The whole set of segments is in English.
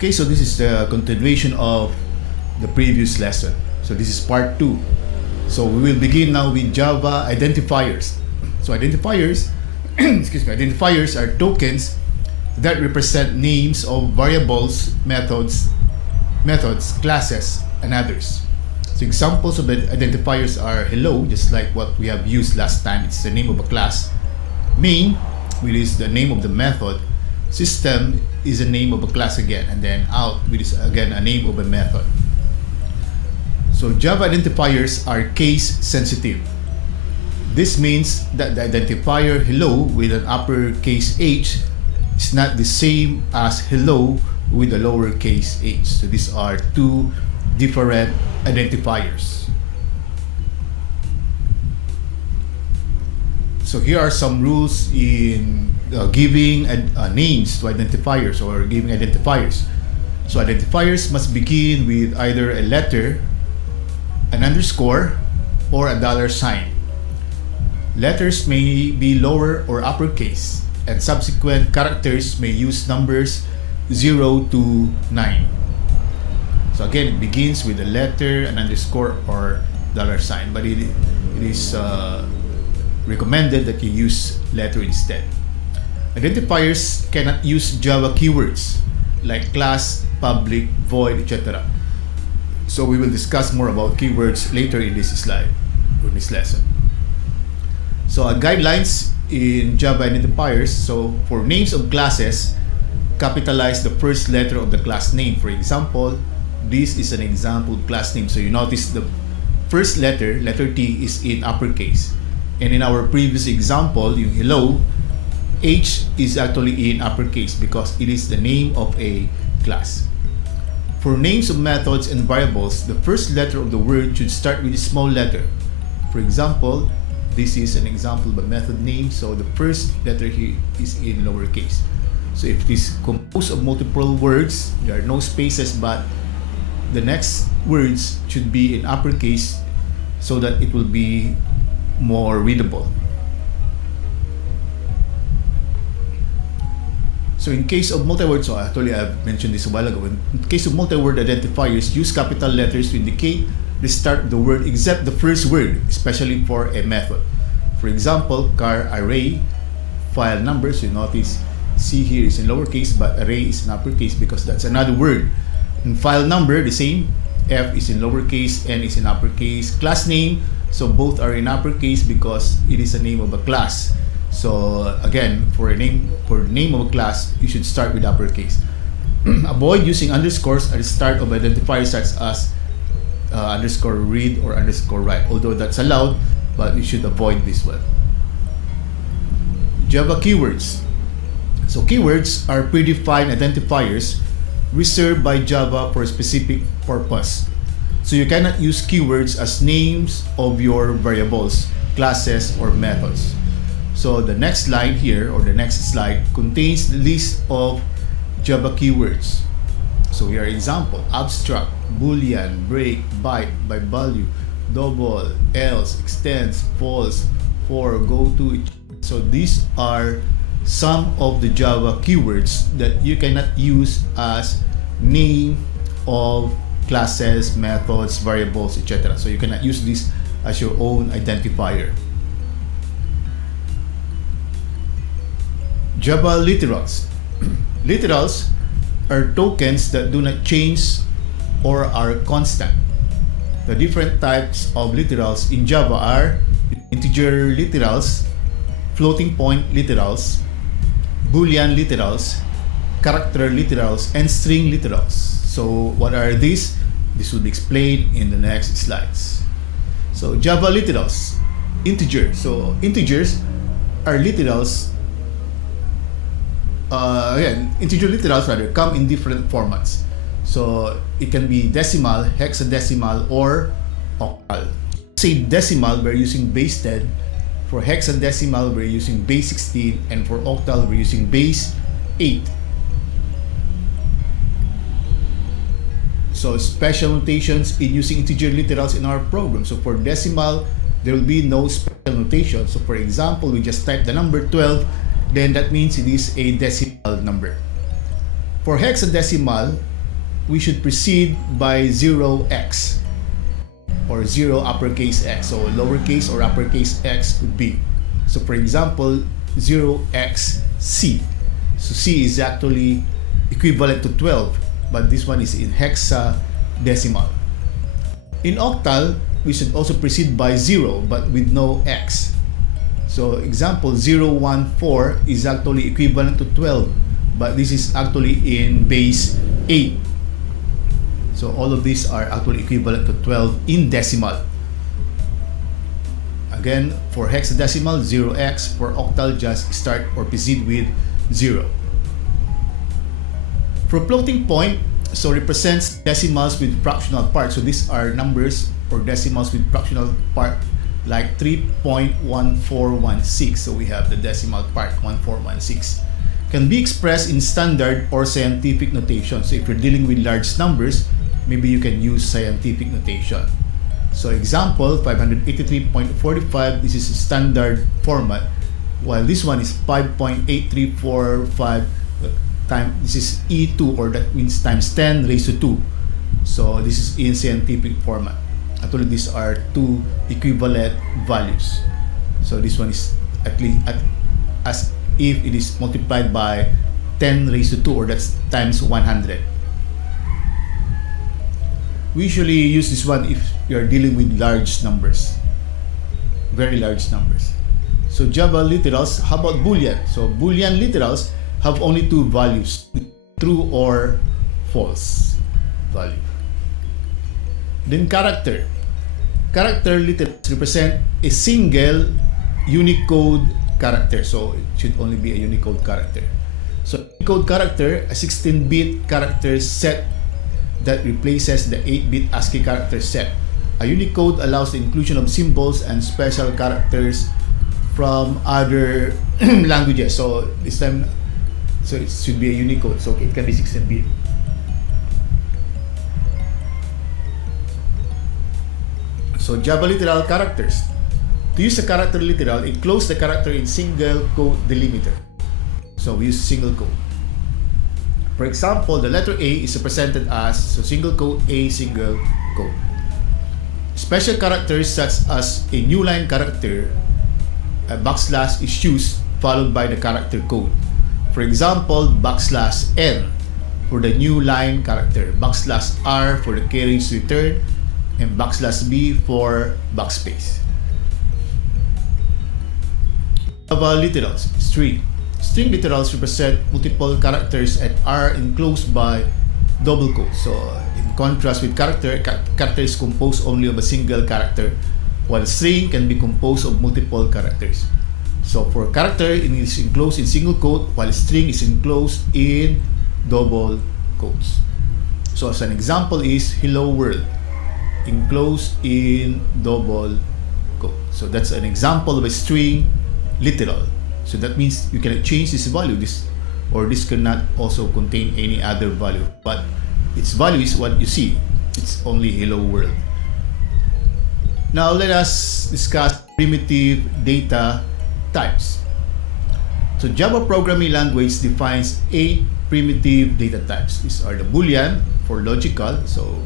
Okay, so this is the continuation of the previous lesson. So this is part 2. So we will begin now with Java identifiers. So identifiers, identifiers are tokens that represent names of variables, methods, classes, and others. So examples of identifiers are hello, just like what we have used last time. It's the name of a class. Main, which is the name of the method. System is the name of a class again, and then out, which is again a name of a method. So Java identifiers are case sensitive. This means that the identifier hello with an uppercase H is not the same as hello with a lowercase h. So these are two different identifiers. So here are some rules in giving names to identifiers or giving identifiers. So identifiers must begin with either a letter, an underscore, or a $sign. Letters may be lower or uppercase, and subsequent characters may use numbers 0 to 9. So again, it begins with a letter, an underscore, or $sign, but it is recommended that you use letter instead. Identifiers cannot use Java keywords like class, public, void, etc. So we will discuss more about keywords later in this slide or this lesson. So guidelines in Java identifiers. So for names of classes, capitalize the first letter of the class name. For example, this is an example class name. So you notice the first letter, letter T, is in uppercase. And in our previous example, yung hello, H is actually in uppercase because it is the name of a class. For names of methods and variables, the first letter of the word should start with a small letter. For example, this is an example of a method name, so the first letter here is in lowercase. So if it is composed of multiple words, there are no spaces, but the next words should be in uppercase so that it will be more readable. So in case of multi-word, so actually I've mentioned this a while ago, in case of multi-word identifiers, use capital letters to indicate the start of the word except the first word, especially for a method. For example, char array, file numbers, you notice C here is in lowercase but array is in uppercase because that's another word. In file number, the same, F is in lowercase, N is in uppercase. Class name, so both are in uppercase because it is a name of a class. So again, for name of a class, you should start with uppercase. Avoid using underscores at the start of identifiers such as underscore read or underscore write, although that's allowed, but you should avoid this one. Java keywords. So keywords are predefined identifiers reserved by Java for a specific purpose. So you cannot use keywords as names of your variables, classes, or methods. So the next line here, or the next slide, contains the list of Java keywords. So here are example: abstract, boolean, break, byte, by value, double, else, extends, false, for, go to. So these are some of the Java keywords that you cannot use as name of classes, methods, variables, etc. So you cannot use this as your own identifier. Java literals. Literals are tokens that do not change or are constant. The different types of literals in Java are integer literals, floating point literals, boolean literals, character literals, and string literals. So what are these? This will be explained in the next slides. So Java literals, integer. So integers are literals. Integer literals rather come in different formats. So it can be decimal, hexadecimal, or octal. Say decimal, we're using base 10. For hexadecimal, we're using base 16, and for octal, we're using base 8. So special notations in using integer literals in our program. So for decimal, there will be no special notation. So for example, we just type the number 12, then that means it is a decimal number. For hexadecimal, we should proceed by 0x or 0 uppercase x. So lowercase or uppercase x would be. So for example, 0xc. So c is actually equivalent to 12, but this one is in hexadecimal. In octal, we should also proceed by 0 but with no x. So example 014 is actually equivalent to 12, but this is actually in base 8. So all of these are actually equivalent to 12 in decimal. Again, for hexadecimal, 0x. For octal, just start or proceed with 0. For floating point, so represents decimals with fractional parts. So these are numbers or decimals with fractional part like 3.1416. So we have the decimal part 1416. Can be expressed in standard or scientific notation. So if you're dealing with large numbers, maybe you can use scientific notation. So example 583.45, this is a standard format, while this one is 5.8345 time, this is E2, or that means times 10 raised to 2. So this is in scientific format. Actually, these are two equivalent values. So this one is at least as if it is multiplied by 10 raised to 2, or that's times 100. We usually use this one if you are dealing with large numbers, very large numbers. So Java literals, how about Boolean? So Boolean literals have only two values, true or false value. Then character. Character literals represent a single Unicode character. So it should only be a Unicode character. So Unicode character, a 16-bit character set that replaces the 8-bit ASCII character set. A Unicode allows the inclusion of symbols and special characters from other languages. So this time, so it should be a Unicode. So it can be 16-bit. So Java literal characters. To use a character literal, enclose the character in single quote delimiter. So we use single quote. For example, the letter A is represented as, so single quote A, single quote. Special characters such as a new line character, a backslash is used followed by the character code. For example, backslash N for the new line character, backslash R for the carriage return, and backslash B for backspace. Java literals, string. String literals represent multiple characters and are enclosed by double quotes. So in contrast with character is composed only of a single character, while string can be composed of multiple characters. So for character, it is enclosed in single quote, while string is enclosed in double quotes. So as an example is hello world, enclosed in double quote. So that's an example of a string literal. So that means you cannot change this value, this cannot also contain any other value, but its value is what you see. It's only hello world. Now let us discuss primitive data types. So Java programming language defines 8 primitive data types. These are the Boolean for logical. So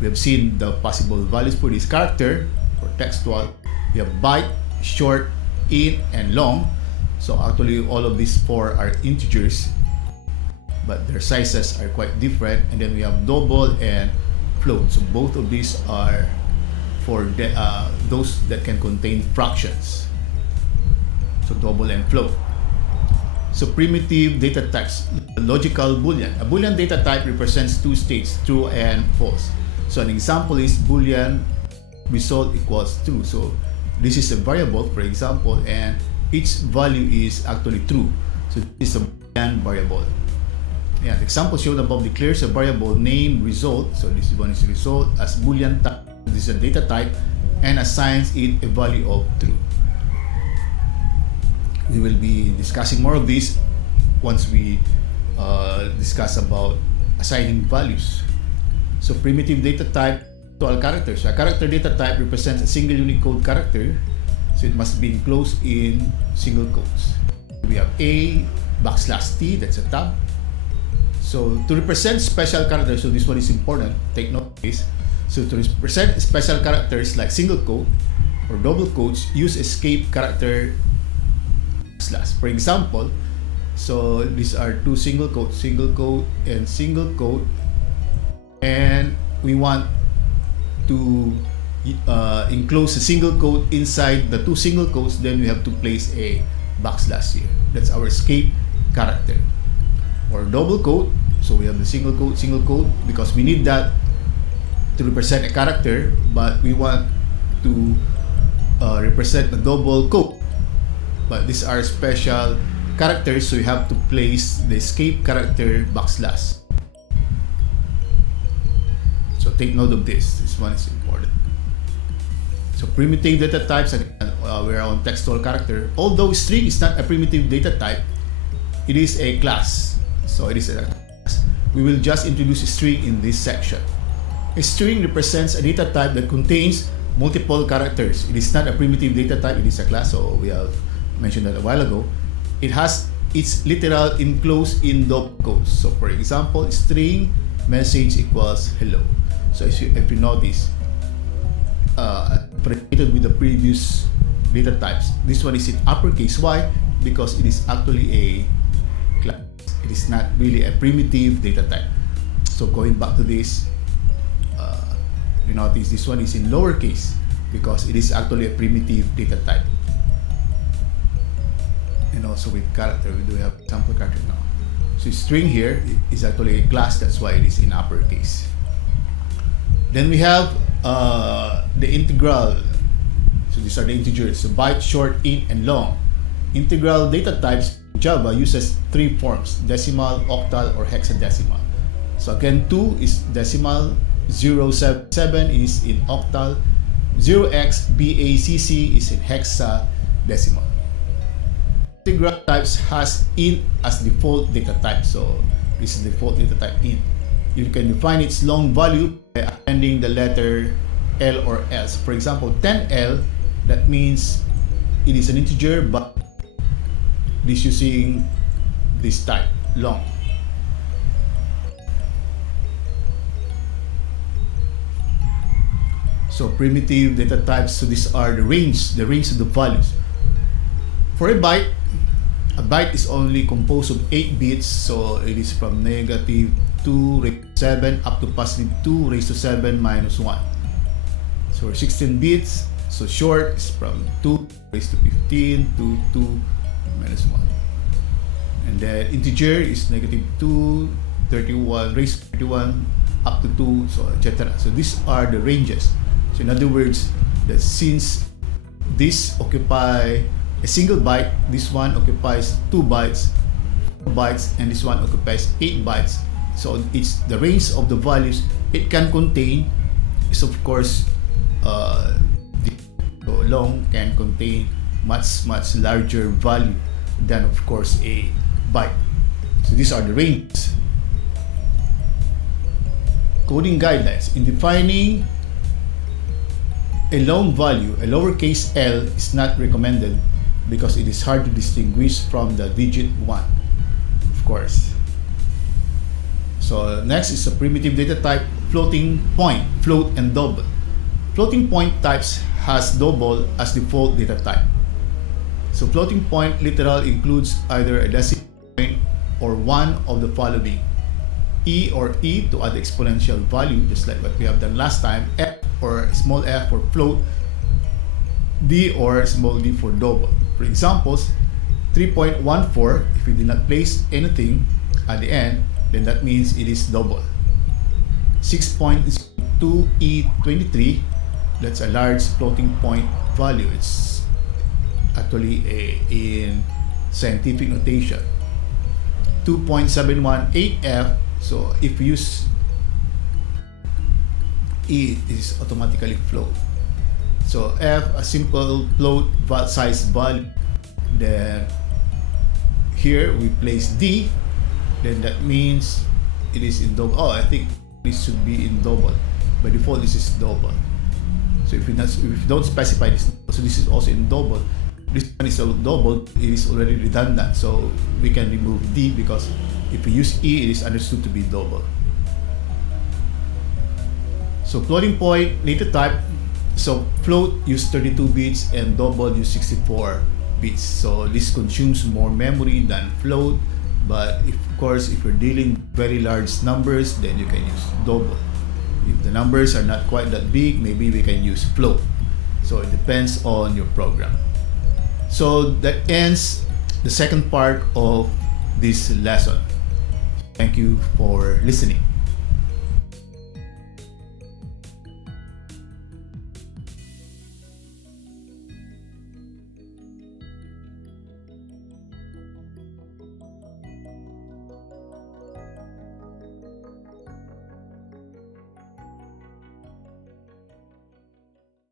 we have seen the possible values for this character. For textual, we have byte, short, int, and long. So actually all of these 4 are integers, but their sizes are quite different. And then we have double and float. So both of these are for those that can contain fractions. So double and float. So primitive data types, logical Boolean. A Boolean data type represents 2 states, true and false. So an example is Boolean result equals true. So this is a variable, for example, and each value is actually true. So this is a Boolean variable. Yeah, the example shown above declares a variable named result. So this one is result as Boolean type. This is a data type and assigns it a value of true. We will be discussing more of this once we discuss about assigning values. So primitive data type to all characters. So a character data type represents a single Unicode character. So it must be enclosed in single quotes. We have A \T, that's a tab. So to represent special characters, so this one is important, take note of this. So to represent special characters like single quote or double quotes, use escape character slash. For example, so these are two single quote, and we want to enclose a single quote inside the two single quotes, then we have to place a backslash here. That's our escape character. Or double quote, so we have the single quote, because we need that to represent a character, but we want to represent the double quote. But these are special characters, so you have to place the escape character backslash. So take note of this. This one is important. So primitive data types, we're on textual character. Although string is not a primitive data type, it is a class. So it is a class. We will just introduce a string in this section. A string represents a data type that contains multiple characters. It is not a primitive data type, it is a class. So we have mentioned that a while ago. It has its literal enclosed in double quotes. So for example, string message equals hello. So if you notice, related with the previous data types, this one is in uppercase. Why? Because it is actually a class. It is not really a primitive data type. So going back to this, you notice this one is in lowercase because it is actually a primitive data type. And also with character, we do have sample character now. So string here is actually a class, that's why it is in uppercase. Then we have the integral. So these are the integers, so byte, short, int, and long. Integral data types in Java uses three forms: decimal, octal, or hexadecimal. So again, 2 is decimal, 077 is in octal, 0xBACC is in hexadecimal. Integral types has int as default data type. So this is the default data type int. You can define its long value by appending the letter L or S. For example, 10L, that means it is an integer, but it is using this type, long. So primitive data types, so these are the range of the values. For a byte is only composed of 8 bits, so it is from negative 2 raised to 7 up to positive 2 raised to 7 minus 1. So 16 bits, so short is from 2 raised to 15 to 2 minus 1. And then integer is negative 2, 31 raised to 31 up to 2, so etc. So these are the ranges. So in other words, that since this occupy a single byte, this one occupies 2 bytes, 4 bytes, and this one occupies 8 bytes. So it's the range of the values it can contain is of course long can contain much larger value than of course a byte. So these are the ranges. Coding guidelines. In defining a long value, a lowercase l is not recommended because it is hard to distinguish from the digit 1, of course. So next is a primitive data type, floating point, float, and double. Floating point types has double as default data type. So floating point literal includes either a decimal point or one of the following: E or E to add exponential value, just like what we have done last time, F or small f for float, D or small d for double. For examples, 3.14, if we did not place anything at the end, then that means it is double. 6.2E23, that's a large floating point value. It's actually in scientific notation. 2.718F, so if we use E, it is automatically float. So F, a simple float size value. Then here we place D, then that means it is in double. Oh, I think this should be in double. By default, this is double. So if you don't specify this, so this is also in double. This one is double, it is already redundant. So we can remove D because If you use E, it is understood to be double. So floating point data type, so float use 32 bits and double use 64 bits. So this consumes more memory than float, but of course if you're dealing very large numbers, then you can use double. If the numbers are not quite that big, maybe we can use float. So it depends on your program. So that ends the second part of this lesson. Thank you for listening.